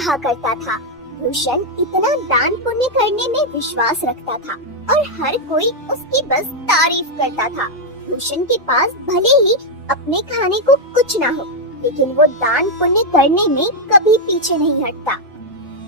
रहा करता था। भूषण इतना दान पुण्य करने में विश्वास रखता था और हर कोई उसकी बस तारीफ करता था। भूषण के पास भले ही अपने खाने को कुछ ना हो, लेकिन वो दान पुण्य करने में कभी पीछे नहीं हटता।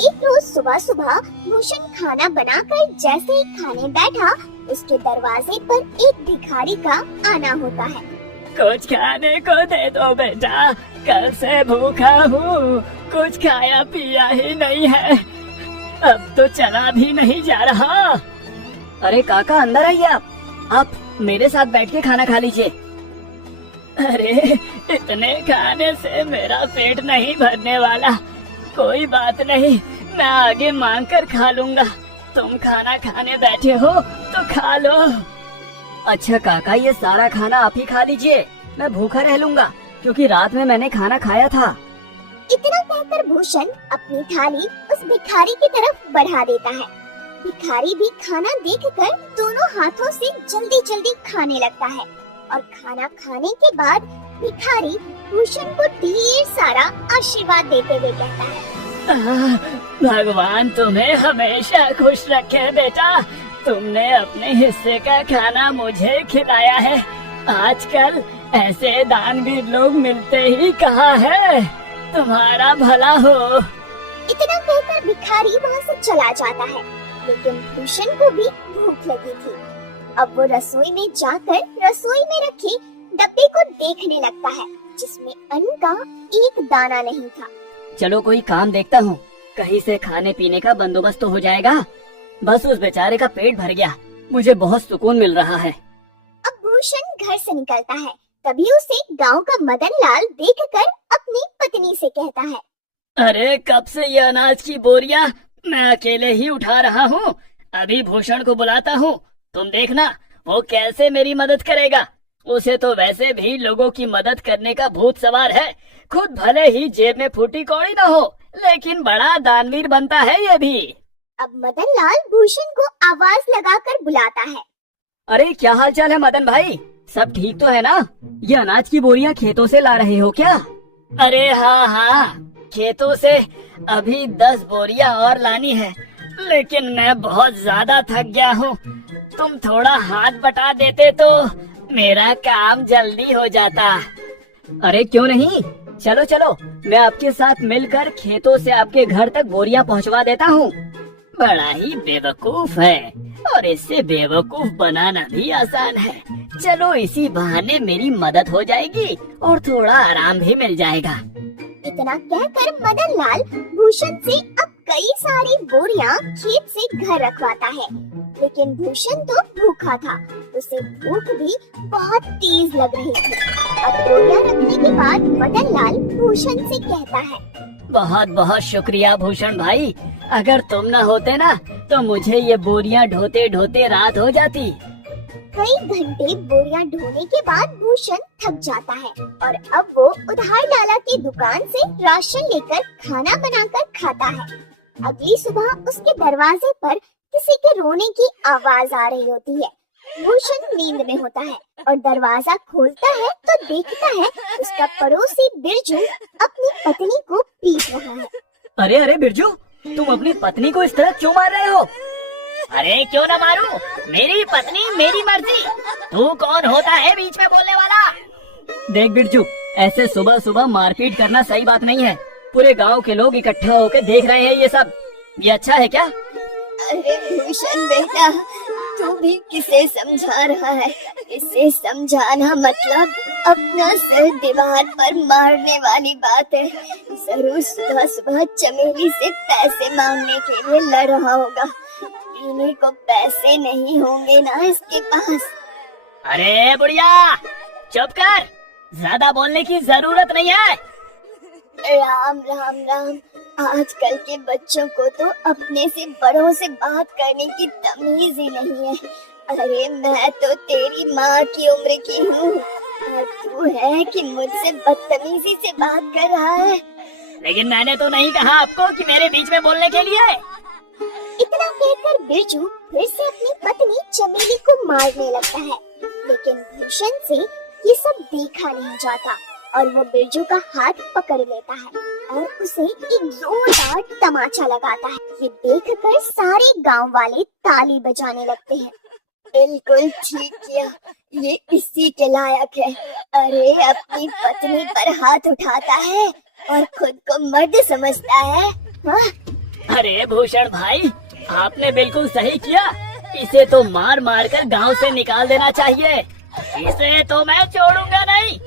एक रोज सुबह सुबह भूषण खाना बनाकर जैसे ही खाने बैठा, उसके दरवाजे पर एक भिखारी का आना होता है। कुछ खाने को दे दो बेटा, कल से भूखा हूँ, कुछ खाया पिया ही नहीं है, अब तो चला भी नहीं जा रहा। अरे काका अंदर आइए, आप मेरे साथ बैठ के खाना खा लीजिए। अरे इतने खाने से मेरा पेट नहीं भरने वाला, कोई बात नहीं, मैं आगे मांग कर खा लूंगा, तुम खाना खाने बैठे हो तो खा लो। अच्छा काका, ये सारा खाना आप ही खा लीजिए, मैं भूखा रह लूंगा क्योंकि रात में मैंने खाना खाया था। इतना कहकर भूषण अपनी थाली उस भिखारी की तरफ बढ़ा देता है। भिखारी भी खाना देखकर दोनों हाथों से जल्दी जल्दी खाने लगता है और खाना खाने के बाद भिखारी भूषण को ढेर सारा आशीर्वाद देते हुए कहता है, भगवान तुम्हें हमेशा खुश रखे बेटा, तुमने अपने हिस्से का खाना मुझे खिलाया है। आजकल ऐसे दानवीर लोग मिलते ही कहाँ है, तुम्हारा भला हो। इतना कहकर भिखारी वहाँ से चला जाता है, लेकिन भूषण को भी भूख लगी थी। अब वो रसोई में जाकर रसोई में रखे डब्बे को देखने लगता है, जिसमें अन्न का एक दाना नहीं था। चलो कोई काम देखता हूँ, कहीं से खाने पीने का बंदोबस्त तो हो जाएगा। बस उस बेचारे का पेट भर गया, मुझे बहुत सुकून मिल रहा है। अब भूषण घर से निकलता है, तभी उसे गांव का मदन लाल देखकर अपनी पत्नी से कहता है, अरे कब से ये अनाज की बोरियां मैं अकेले ही उठा रहा हूँ, अभी भूषण को बुलाता हूँ, तुम देखना वो कैसे मेरी मदद करेगा। उसे तो वैसे भी लोगों की मदद करने का भूत सवार है, खुद भले ही जेब में फूटी कौड़ी न हो, लेकिन बड़ा दानवीर बनता है ये भी। अब मदन लाल भूषण को आवाज लगाकर बुलाता है, अरे क्या हाल चाल है मदन भाई, सब ठीक तो है ना? ये अनाज की बोरियां खेतों से ला रहे हो क्या? अरे हाँ, खेतों से अभी 10 बोरियां और लानी है, लेकिन मैं बहुत ज्यादा थक गया हूँ, तुम थोड़ा हाथ बटा देते तो मेरा काम जल्दी हो जाता। अरे क्यों नहीं, चलो चलो, मैं आपके साथ मिलकर खेतों से आपके घर तक बोरियां पहुंचवा देता हूँ। बड़ा ही बेवकूफ है और इससे बेवकूफ बनाना भी आसान है। चलो इसी बहाने मेरी मदद हो जाएगी और थोड़ा आराम भी मिल जाएगा। इतना कहकर मदन लाल भूषण से अब कई सारी बोरियां खेत से घर रखवाता है, लेकिन भूषण तो भूखा था, उसे भूख भी बहुत तेज लग रही थी। अब बोरियां रखने के बाद मदन लाल भूषण से कहता है, बहुत बहुत शुक्रिया भूषण भाई, अगर तुम न होते ना तो मुझे ये बोरियां ढोते ढोते रात हो जाती। कई घंटे बोरियां ढोने के बाद भूषण थक जाता है और अब वो उधार लाला की दुकान से राशन लेकर खाना बनाकर खाता है। अगली सुबह उसके दरवाजे पर किसी के रोने की आवाज आ रही होती है। भूषण नींद में होता है और दरवाजा खोलता है तो देखता है उसका पड़ोसी बिरजू अपनी पत्नी को पीट रहा है। अरे बिरजू, तुम अपनी पत्नी को इस तरह क्यों मार रहे हो? अरे क्यों न मारूं, मेरी पत्नी मेरी मर्जी, तू कौन होता है बीच में बोलने वाला? देख बिरजू, ऐसे सुबह सुबह मारपीट करना सही बात नहीं है, पूरे गांव के लोग इकट्ठे होकर देख रहे हैं ये सब, ये अच्छा है क्या? अरे भूषण बेटा, तू भी किसे समझा रहा है? इसे समझाना मतलब अपना सिर दीवार पर मारने वाली बात है। जरूर सुबह सुबह चमेली से पैसे मांगने के लिए लड़ रहा होगा, पीने को पैसे नहीं होंगे ना इसके पास। अरे बुढ़िया चुप कर, ज्यादा बोलने की जरूरत नहीं है। राम राम राम, आजकल के बच्चों को तो अपने से बड़ों से बात करने की तमीज ही नहीं है। अरे मैं तो तेरी माँ की उम्र की हूँ और तू है कि मुझसे बदतमीजी से बात कर रहा है। लेकिन मैंने तो नहीं कहा आपको कि मेरे बीच में बोलने के लिए। इतना कहकर बिरजू फिर से अपनी पत्नी चमेली को मारने लगता है, लेकिन भूषण से ये सब देखा नहीं जाता और वो बिरजू का हाथ पकड़ लेता है और उसे एक जोरदार तमाचा लगाता है। ये देखकर सारे गांव वाले ताली बजाने लगते हैं। बिल्कुल ठीक किया, ये इसी के लायक है। अरे अपनी पत्नी पर हाथ उठाता है और खुद को मर्द समझता है। हाँ? अरे भूषण भाई, आपने बिल्कुल सही किया। इसे तो मार मार कर गाँव से निकाल देना चाहिए। इसे तो मैं छोड़ूंगा नहीं,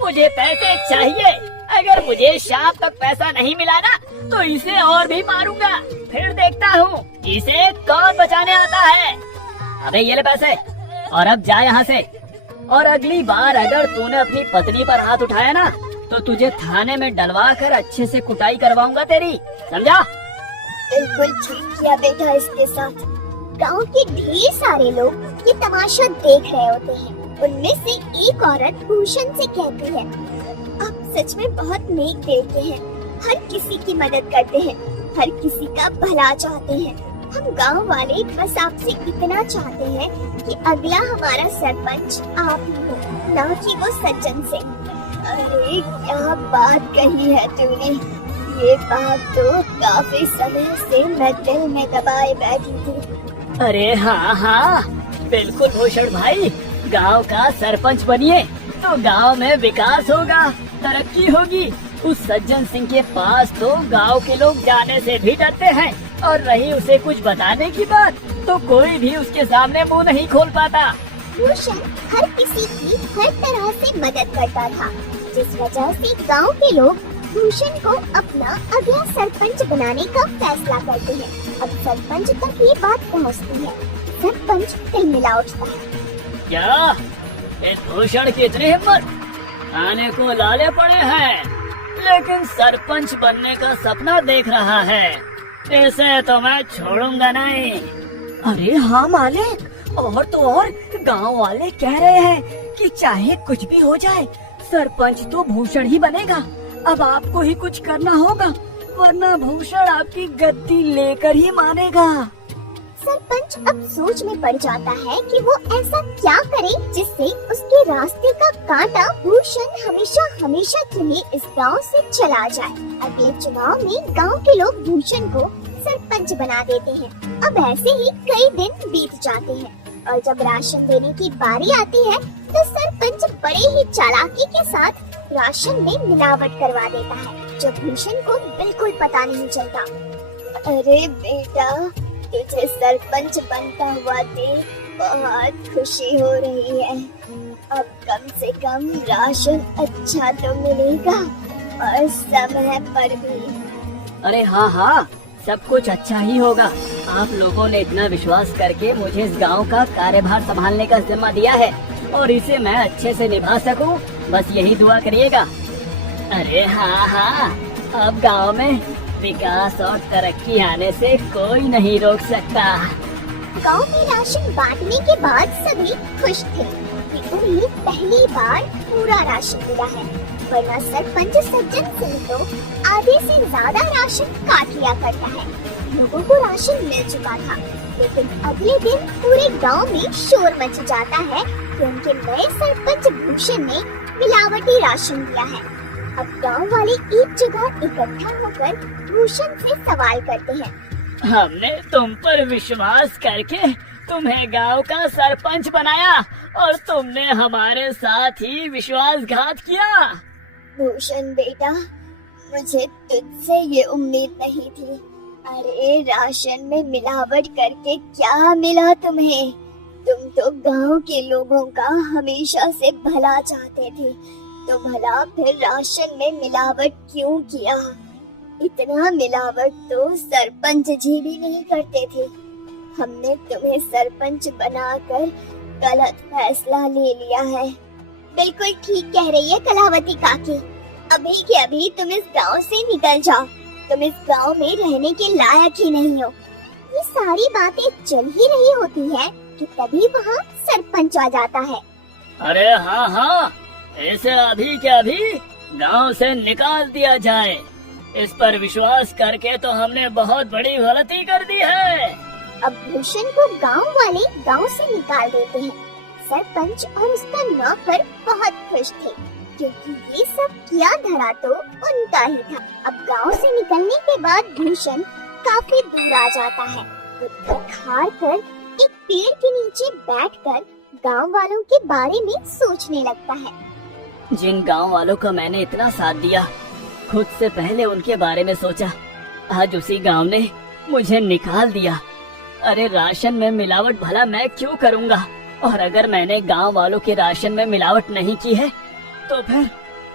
मुझे पैसे चाहिए। अगर मुझे शाम तक पैसा नहीं मिला ना तो इसे और भी मारूंगा। फिर देखता हूँ इसे कौन बचाने आता है। अबे ये ले पैसे, और अब जा यहाँ से। और अगली बार अगर तूने अपनी पत्नी पर हाथ उठाया ना तो तुझे थाने में डलवा कर अच्छे से कुटाई करवाऊंगा तेरी, समझा? बिल्कुल ठीक किया बेटा। इसके साथ गांव के ढेर सारे लोग ये तमाशा देख रहे होते हैं। उनमें से एक औरत भूषण से कहती है, आप सच में बहुत नेक दिल के हैं। हर किसी की मदद करते हैं, हर किसी का भला चाहते हैं। हम गांव वाले बस आपसे इतना चाहते हैं कि अगला हमारा सरपंच आप ही हो, ना कि वो सज्जन सिंह। अरे क्या बात कही है तूने। ये बात तो काफी समय से मैं दिल में दबाए बैठी थी। अरे हाँ हाँ बिल्कुल भूषण भाई, गांव का सरपंच बनिए तो गांव में विकास होगा, तरक्की होगी। उस सज्जन सिंह के पास तो गांव के लोग जाने से भी डरते हैं, और रही उसे कुछ बताने की बात तो कोई भी उसके सामने मुंह नहीं खोल पाता। भूषण हर किसी की हर तरह से मदद करता था, जिस वजह से गांव के लोग भूषण को अपना अगला सरपंच बनाने का फैसला करते हैं। अब सरपंच तक ये बात पहुंचती है। सरपंच तिलमिला उठता है। क्या इस भूषण की इतनी हिम्मत? आने को लाले पड़े हैं, लेकिन सरपंच बनने का सपना देख रहा है। इसे तो मैं छोड़ूंगा नहीं। अरे हाँ मालिक, और तो और गांव वाले कह रहे हैं कि चाहे कुछ भी हो जाए सरपंच तो भूषण ही बनेगा। अब आपको ही कुछ करना होगा, वरना भूषण आपकी गद्दी लेकर ही मानेगा। सरपंच अब सोच में पड़ जाता है कि वो ऐसा क्या करे जिससे उसके रास्ते का कांटा भूषण हमेशा हमेशा के लिए इस गांव से चला जाए। अगले चुनाव में गांव के लोग भूषण को सरपंच बना देते हैं। अब ऐसे ही कई दिन बीत जाते हैं और जब राशन देने की बारी आती है तो सरपंच बड़े ही चालाकी के साथ राशन में मिलावट करवा देता है, जो भूषण को बिल्कुल पता नहीं चलता। अरे बेटा, तुझे सरपंच बनता हुआ देख बहुत खुशी हो रही है। अब कम से कम राशन अच्छा तो मिलेगा और समय पर भी। अरे हाँ हाँ, सब कुछ अच्छा ही होगा। आप लोगों ने इतना विश्वास करके मुझे इस गांव का कार्यभार संभालने का जिम्मा दिया है और इसे मैं अच्छे से निभा सकूं, बस यही दुआ करिएगा। अरे हाँ हाँ, अब गांव में विकास और तरक्की आने से कोई नहीं रोक सकता। गांव में राशन बांटने के बाद सभी खुश थे कि उन्हें पहली बार पूरा राशन मिला है, वरना सरपंच सज्जन सिंह तो आधे से ज्यादा राशन काट लिया करता है। लोगों को राशन मिल चुका था, लेकिन अगले दिन पूरे गांव में शोर मच जाता है कि उनके नए सरपंच भूषण ने मिलावटी राशन दिया है। अब गांव वाले एक जगह इकट्ठा होकर भूषण से सवाल करते हैं। हमने तुम पर विश्वास करके तुम्हें गांव का सरपंच बनाया और तुमने हमारे साथ ही विश्वासघात किया। भूषण बेटा, मुझे तुझसे ये उम्मीद नहीं थी। अरे राशन में मिलावट करके क्या मिला तुम्हें? तुम तो गांव के लोगों का हमेशा से भला चाहते थे, तो भला फिर राशन में मिलावट क्यों किया? इतना मिलावट तो सरपंच जी भी नहीं करते थे। हमने तुम्हें सरपंच बनाकर गलत फैसला ले लिया है। बिल्कुल ठीक कह रही है कलावती काकी। अभी के अभी तुम इस गांव से निकल जाओ। तुम इस गांव में रहने के लायक ही नहीं हो। ये सारी बातें चल ही रही होती है कि तभी वहाँ सरपंच आ जाता है। अरे हाँ हाँ, इसे अभी के अभी गांव से निकाल दिया जाए। इस पर विश्वास करके तो हमने बहुत बड़ी गलती कर दी है। अब भूषण को गांव वाले गांव से निकाल देते हैं। सरपंच और उसका नौकर बहुत खुश थे। क्योंकि ये सब किया धरा तो उनका ही था। अब गांव से निकलने के बाद भूषण काफी दूर आ जाता है। वो थक हार कर एक पेड़ के नीचे बैठकर गांव वालों के बारे में सोचने लगता है। जिन गांव वालों का मैंने इतना साथ दिया, खुद से पहले उनके बारे में सोचा, आज उसी गांव ने मुझे निकाल दिया। अरे राशन में मिलावट भला मैं क्यों करूंगा? और अगर मैंने गांव वालों के राशन में मिलावट नहीं की है तो फिर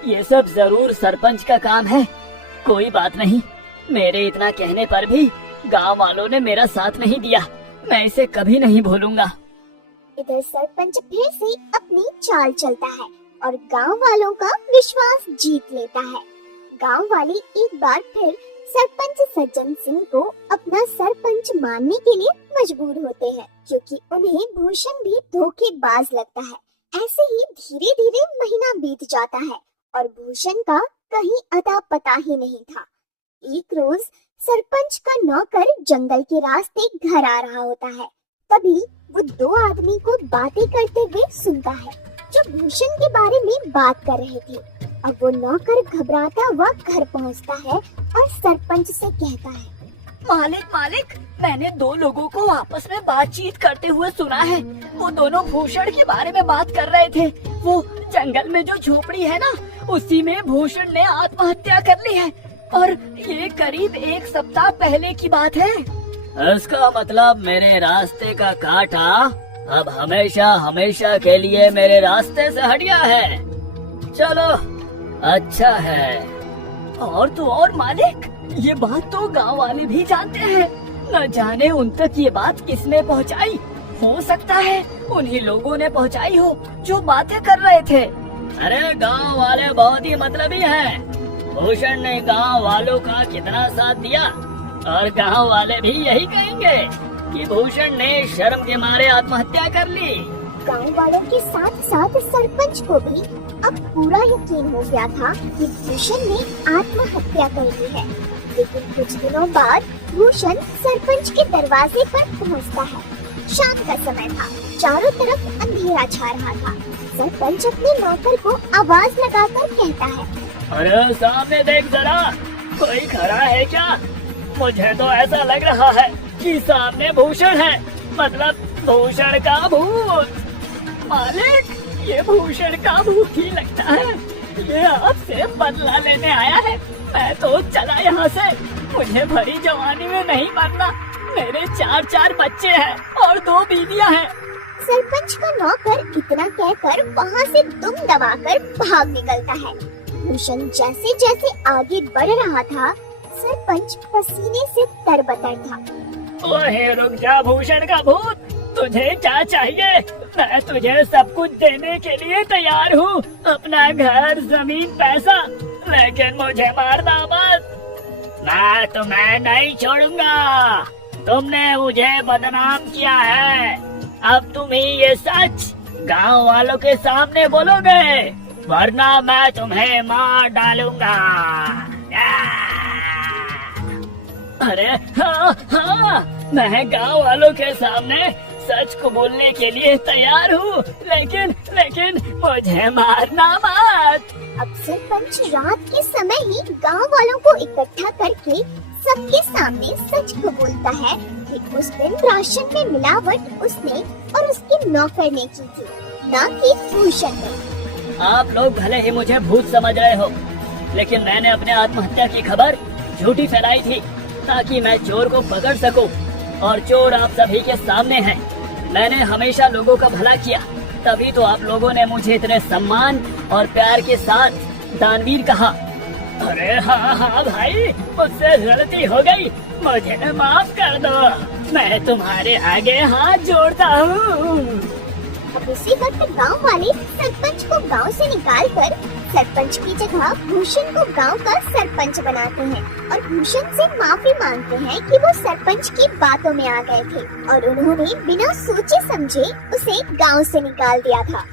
ये सब जरूर सरपंच का काम है। कोई बात नहीं, मेरे इतना कहने पर भी गांव वालों ने मेरा साथ नहीं दिया। मैं इसे कभी नहीं भूलूंगा। इधर सरपंच फिर से अपनी चाल चलता है और गांव वालों का विश्वास जीत लेता है। गांव वाले एक बार फिर सरपंच सज्जन सिंह को अपना सरपंच मानने के लिए मजबूर होते हैं, क्योंकि उन्हें भूषण भी धोखेबाज लगता है। ऐसे ही धीरे धीरे महीना बीत जाता है और भूषण का कहीं अता पता ही नहीं था। एक रोज सरपंच का नौकर जंगल के रास्ते घर आ रहा होता है। तभी वो दो आदमी को बातें करते हुए सुनता है, जो भूषण के बारे में बात कर रहे थे। अब वो नौकर घबराता हुआ घर पहुंचता है और सरपंच से कहता है, मालिक, मैंने दो लोगों को आपस में बातचीत करते हुए सुना है। वो दोनों भूषण के बारे में बात कर रहे थे। वो जंगल में जो झोपड़ी है ना, उसी में भूषण ने आत्महत्या कर ली है और ये करीब 1 सप्ताह पहले की बात है। इसका मतलब मेरे रास्ते का कांटा अब हमेशा हमेशा के लिए मेरे रास्ते से हट गया है। चलो अच्छा है। और तो और मालिक, ये बात तो गांव वाले भी जानते हैं। न जाने उन तक ये बात किसने पहुंचाई। हो सकता है उन्हीं लोगों ने पहुंचाई हो जो बातें कर रहे थे। अरे गांव वाले बहुत ही मतलबी हैं। भूषण ने गांव वालों का कितना साथ दिया और गांव वाले भी यही कहेंगे कि भूषण ने शर्म के मारे आत्महत्या कर ली। गांव वालों के साथ साथ सरपंच को भी अब पूरा यकीन हो गया था कि भूषण ने आत्महत्या कर ली है। लेकिन कुछ दिनों बाद भूषण सरपंच के दरवाजे पर पहुंचता है। शाम का समय था, चारों तरफ अंधेरा छा रहा था। सरपंच अपने नौकर को आवाज लगाकर कहता है, अरे सामने देख जरा, कोई खड़ा है क्या? मुझे तो ऐसा लग रहा है कि सामने भूषण है, मतलब भूषण का भूत। मालिक, ये भूषण का भूत ही लगता है। ये आपसे बदला लेने आया है। मैं तो चला यहाँ से। मुझे भरी जवानी में नहीं मरना। मेरे 4 बच्चे हैं और 2 बीवियां हैं। सरपंच का नौकर इतना कहकर वहाँ से दुम दबाकर भाग निकलता है। भूषण जैसे जैसे आगे बढ़ रहा था, सरपंच पसीने से तरबतर था। ओहे रुक जा भूषण का भूत, तुझे क्या चाहिए? मैं तुझे सब कुछ देने के लिए तैयार हूँ, अपना घर, जमीन, पैसा, लेकिन मुझे मारना मत। मैं तुम्हें नहीं छोड़ूंगा। तुमने मुझे बदनाम किया है। अब तुम ही ये सच गांव वालों के सामने बोलोगे, वरना मैं तुम्हें मार डालूंगा। अरे हाँ, मैं गांव वालों के सामने सच को बोलने के लिए तैयार हूँ, लेकिन मुझे मारना मत। अब सरपंच रात के समय ही गांव वालों को इकट्ठा करके सबके सामने सच को बोलता है कि उस दिन राशन में मिलावट उसने और उसके नौकर ने की थी, न कि भूषण ने। आप लोग भले ही मुझे भूत समझ रहे हो, लेकिन मैंने अपने आत्महत्या की खबर झूठी फैलाई थी ताकि मैं चोर को पकड़ सकूं, और चोर आप सभी के सामने है। मैंने हमेशा लोगों का भला किया, तभी तो आप लोगों ने मुझे इतने सम्मान और प्यार के साथ दानवीर कहा। अरे हाँ भाई, मुझसे गलती हो गई, मुझे माफ कर दो। मैं तुम्हारे आगे हाथ जोड़ता हूँ। अब उसी वक्त गांव वाले सरपंच को गांव से निकालकर सरपंच की जगह भूषण को गांव का सरपंच बनाते हैं और भूषण से माफी मांगते हैं कि वो सरपंच की बातों में आ गए थे और उन्होंने बिना सोचे समझे उसे गांव से निकाल दिया था।